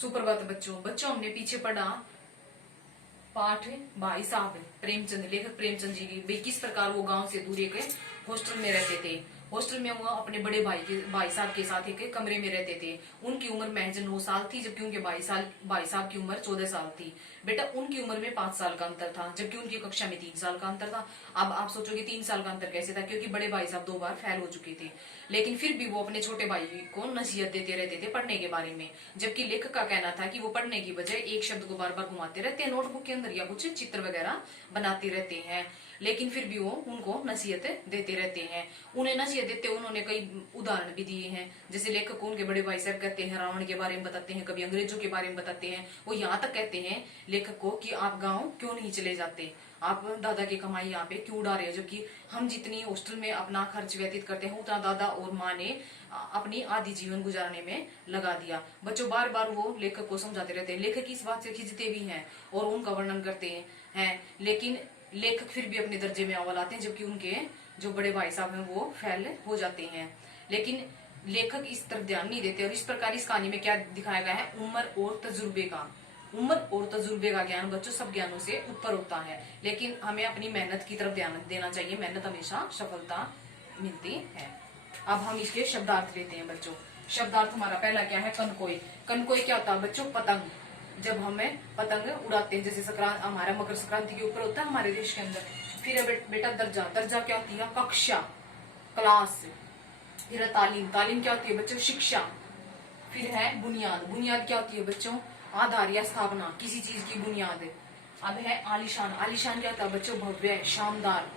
सुप्रभात बच्चों। बच्चों हमने पीछे पढ़ा पाठ भाई साहब प्रेमचंद, लेखक प्रेमचंद जी की किस प्रकार वो गांव से दूर एक हॉस्टल में रहते थे। हॉस्टल में वो अपने बड़े भाई साहब के साथ एक कमरे में रहते थे। उनकी उम्र महज 9 साल थी, जबकि उनके भाई साहब की उम्र 14 साल थी। बेटा उनकी उम्र में 5 साल का अंतर था, जबकि उनकी कक्षा में 3 साल का अंतर था। अब आप सोचोगे 3 साल का अंतर कैसे था, क्योंकि बड़े भाई साहब 2 बार फेल हो चुके थे। लेकिन फिर भी वो अपने छोटे भाई को नसीहत देते रहते थे पढ़ने के बारे में। जबकि लेखक का कहना था कि वो पढ़ने की बजाय एक शब्द को बार बार घुमाते रहते हैं नोटबुक के अंदर या कुछ चित्र वगैरह बनाते रहते हैं। लेकिन फिर भी वो उनको नसीहत देते रहते हैं। उन्हें नसीहत देते उन्होंने कई उदाहरण भी दिए हैं। जैसे लेखक को उनके बड़े भाई साहब कहते हैं रावण के बारे में बताते हैं, कभी अंग्रेजों के बारे में बताते हैं। वो यहाँ तक कहते हैं लेखक को कि आप गाँव क्यों नहीं चले जाते, आप दादा की कमाई यहाँ पे क्यों उड़ा रहे हो, जबकि हम जितनी हॉस्टल में अपना खर्च व्यतीत करते हैं उतना दादा और माँ ने अपनी आधी जीवन गुजारने में लगा दिया। बच्चों बार बार वो लेखक को समझाते रहते हैं। लेखक इस बात से खिंचते भी हैं और उनका वर्णन करते हैं, लेकिन लेखक फिर भी अपने दर्जे में अव्वल आते हैं, जबकि उनके जो बड़े भाई साहब हैं वो फेल हो जाते हैं। लेकिन लेखक इस तरफ ध्यान नहीं देते। और इस प्रकार इस कहानी में क्या दिखाया गया है, उम्र और तजुर्बे का ज्ञान बच्चों सब ज्ञानों से ऊपर होता है। लेकिन हमें अपनी मेहनत की तरफ ध्यान देना चाहिए, मेहनत हमेशा सफलता मिलती है। अब हम इसके शब्दार्थ लेते हैं बच्चों। शब्दार्थ हमारा पहला क्या है, कनकोई। कनकोई क्या होता है बच्चों, पतंग। जब हमें पतंग उड़ाते हैं, जैसे संक्रांति हमारा मकर संक्रांति के ऊपर होता है हमारे देश के अंदर। फिर है बेटा दर्जा। दर्जा क्या होती है, कक्षा, क्लास। फिर है तालीम। तालीम क्या होती है बच्चों, शिक्षा। फिर है बुनियाद। बुनियाद क्या होती है बच्चों, आधार या स्थापना, किसी चीज की बुनियाद। अब है आलीशान। आलीशान क्या होता है बच्चों, भव्य, शानदार।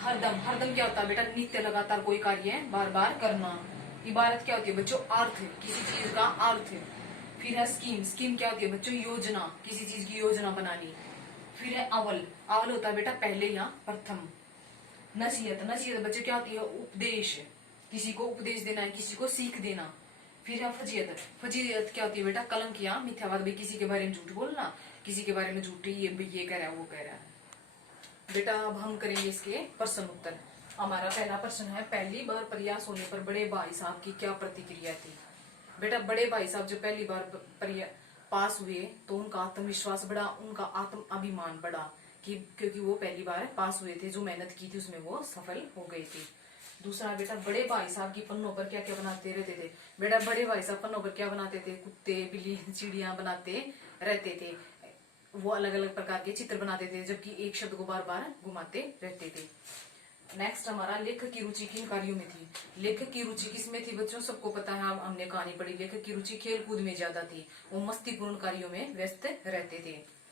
हरदम। हरदम क्या होता है बेटा, नित्य लगातार कोई कार्य बार बार करना। इबारत क्या होती है बच्चों, अर्थ, किसी चीज का अर्थ। फिर है स्कीम। स्कीम क्या होती है बच्चों, योजना, किसी चीज की योजना बनानी। फिर है अवल। अवल होता है बेटा पहले या प्रथम। नसीहत। नसीहत बच्चों क्या होती है, उपदेश, किसी को उपदेश देना है, किसी को सीख देना। फिर है फजीयत। फजीयत क्या होती है बेटा, कलंक या मिथ्यावाद, भाई किसी के बारे में झूठ बोलना, किसी के बारे में झूठी ये कह रहा है वो कह रहा है। बेटा अब हम करेंगे इसके प्रश्न उत्तर। हमारा पहला प्रश्न है, पहली बार प्रयास होने पर बड़े भाई साहब की क्या प्रतिक्रिया थी। बेटा बड़े भाई साहब जब पहली बार पास हुए तो उनका आत्मविश्वास बढ़ा, उनका आत्म अभिमान बढ़ा, कि क्योंकि वो पहली बार पास हुए थे, जो मेहनत की थी उसमें वो सफल हो गए थे। दूसरा बेटा बड़े भाई साहब की पन्नों पर क्या क्या बनाते रहते थे। बेटा बड़े भाई साहब पन्नों पर क्या बनाते थे, कुत्ते बिल्ली चिड़िया बनाते रहते थे। वो अलग अलग प्रकार के चित्र बनाते थे, जबकि एक शब्द को बार बार घुमाते रहते थे। नेक्स्ट हमारा, लेखक की रुचि किन कार्यों में थी। लेखक की रुचि किसमें थी बच्चों, सबको पता है, हमने कहानी पढ़ी। लेखक की रुचि खेल कूद में ज्यादा थी, वो मस्तीपूर्ण कार्यों में व्यस्त रहते थे।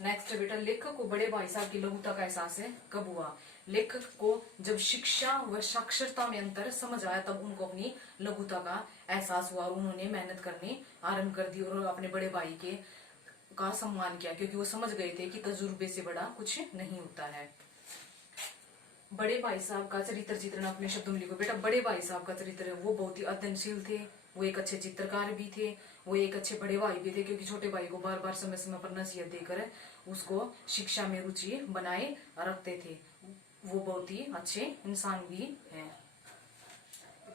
नेक्स्ट बेटा, लेखक को बड़े भाई साहब की लघुता का एहसास कब हुआ। लेखक को जब शिक्षा व साक्षरता में अंतर समझ आया तब उनको अपनी लघुता का एहसास हुआ और उन्होंने मेहनत करनी आरंभ कर दी और अपने बड़े भाई के का सम्मान किया, क्योंकि वो समझ गए थे कि तजुर्बे से बड़ा कुछ नहीं होता है। बड़े भाई साहब का चरित्र चित्रण अपने शब्दों में लिखो। बेटा बड़े भाई साहब का चरित्र, वो बहुत ही अध्ययनशील थे, वो एक अच्छे चित्रकार भी थे, वो एक अच्छे बड़े भाई भी थे, क्योंकि छोटे भाई को बार बार समय समय पर नसीहत देकर उसको शिक्षा में रुचि बनाए रखते थे। वो बहुत ही अच्छे इंसान भी हैं।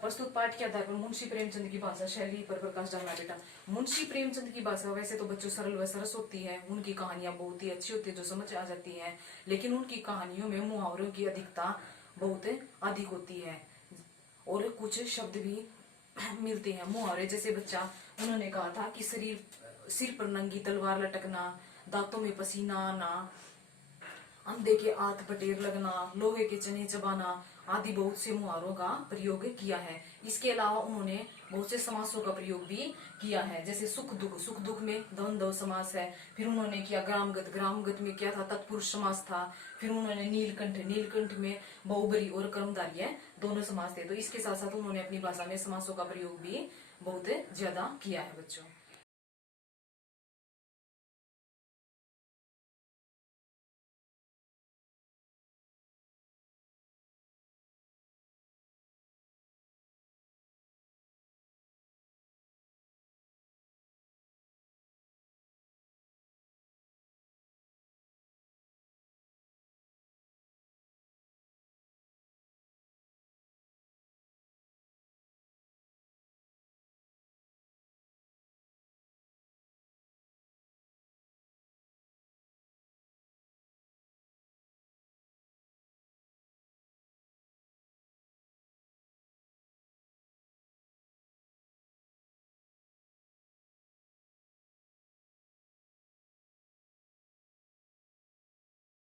प्रस्तुत पाठ के आधार पर मुंशी प्रेमचंद की भाषा शैली पर प्रकाश डालना। बेटा मुंशी प्रेमचंद की भाषा वैसे तो बच्चों सरल व सरस होती है, उनकी कहानियां बहुत ही अच्छी होती है जो समझ आ जाती हैं, लेकिन उनकी कहानियों में मुहावरों की अधिकता बहुत अधिक होती है और कुछ शब्द भी मिलते हैं मुहावरे। जैसे बच्चा उन्होंने कहा था कि सिर पर नंगी तलवार लटकना, दांतों में पसीना आना, अंधे के हाथ पटेर लगना, लोहे के चने चबाना आदि बहुत से मुहावरों का प्रयोग किया है। इसके अलावा उन्होंने बहुत से समासों का प्रयोग भी किया है, जैसे सुख दुख में द्वंद्व समास है। फिर उन्होंने किया ग्रामगत में क्या था, तत्पुरुष समास था। फिर उन्होंने नीलकंठ में बहुबरी और कर्मधारय दोनों समास थे। तो इसके साथ साथ उन्होंने अपनी भाषा में समासों का प्रयोग भी बहुत ज्यादा किया है बच्चों।